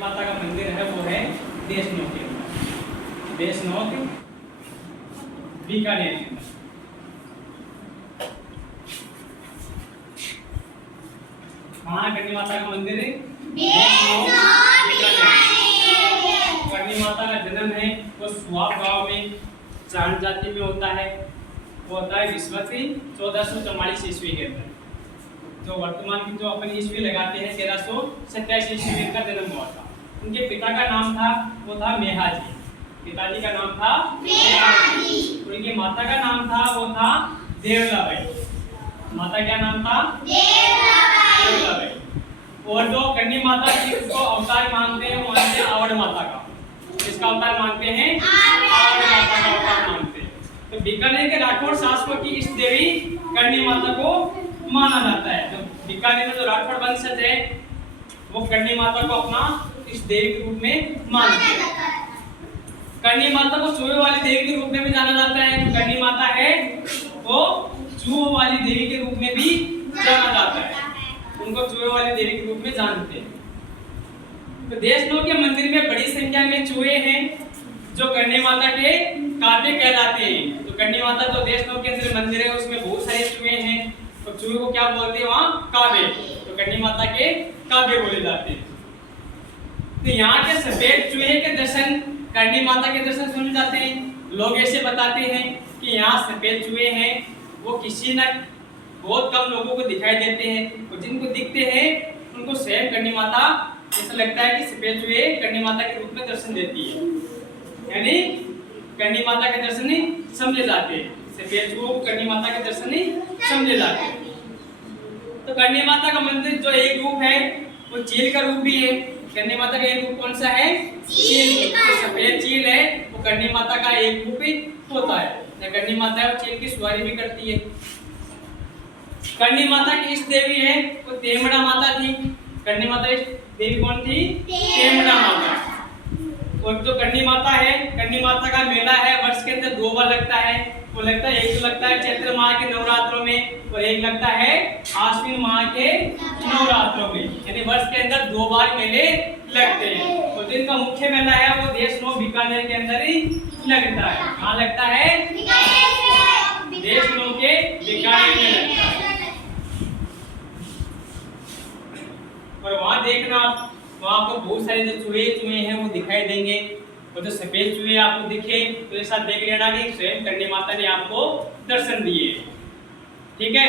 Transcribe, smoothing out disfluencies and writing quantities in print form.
माता का मंदिर है वो है देशनोक के अंदर, देशनोक बीकानेर के अंदर। कहाँ करणी माता का मंदिर है? करणी माता का जन्म है वो सुहाग गांव में चांद जाति में होता है। वो होता है विश्वती 1444 ईस्वी के अंदर। जो वर्तमान की जो अपन ईस्वी लगाते हैं 1327 ईस्वी में इनका जन्म हुआ था। उनके पिता का नाम था वो था मेहाजी, पिताजी का नाम था मेहाजी। उनकी माता का नाम था वो था देवलाबाई। माता क्या नाम था? देवलाबाई। और जो करणी माता की उसको अवतार मानते हैं वो मानते हैं आवड़ माता का। किसका अवतार मानते हैं? आवड़ माता का अवतार मानते हैं। तो बीकानेर के राठौड़ शासकों की इस देवी करणी माता को माना जाता है। तो बीकानेर में जो राठौड़ वंशज है वो करणी माता को अपना इस देवी के रूप में मानते हैं। करणी माता को चूहे वाली देवी के रूप में भी जाना जाता है। करणी माता है वो चूहों वाली देवी के रूप में भी जाना जाता है। उनको चूहे वाली देवी के रूप में जानते हैं। तो देशनोक के मंदिर में बड़ी संख्या में चूहे हैं जो करणी माता के काव्य कहलाते हैं। तो करणी माता जो देशनोक के अंदर मंदिर है उसमें बहुत सारे चूहे हैं। तो चूहे को क्या बोलते हैं वहाँ? काव्य। तो करणी माता के काव्य बोले जाते हैं। तो यहाँ के सफेद चूहे के दर्शन करणी माता के दर्शन सुन जाते हैं। लोग ऐसे बताते हैं कि यहाँ सफेद चूहे हैं वो किसी न बहुत कम लोगों को दिखाई देते हैं और जिनको दिखते हैं उनको स्वयं करणी माता ऐसा लगता है कि सफेद चूहे करणी माता के रूप में दर्शन देती है, यानी करणी माता के दर्शन ही समझे जाते हैं। सफेद चूहों को करणी माता के दर्शन ही समझे जाते हैं। तो करणी माता का मंदिर जो एक रूप है वो चील का रूप भी है। करणी माता का एक रूप कौन सा है? चील। जो सफेद चील है वो करणी माता का एक रूप ही होता है। करणी माता है वो चील की सवारी भी करती है। करणी माता की इष्ट देवी है वो तेमड़ा माता थी। करणी माता इष्ट देवी कौन थी? तेमड़ा माता। और जो करणी माता है, करणी माता का मेला है वर्ष के अंदर 2 बार लगता है। वो लगता है, एक तो लगता है चैत्र माह के नवरात्रों में और एक लगता है आश्विन माह के नवरात्रों में, यानी वर्ष के अंदर 2 बार मेले लगते हैं। तो जिनका मुख्य मेला है वो देशनोक बीकानेर के अंदर ही लगता है। कहाँ लगता है? देशनोक के बीकानेर में लगता है। और वहाँ देखना, वहाँ आपको बहुत सारे जो चूहे हैं वो दिखाई देंगे। और जो सफेद चूहे आपको दिखे तो ऐसा देख लेना कि स्वयं करणी माता ने आपको दर्शन दिए। ठीक है।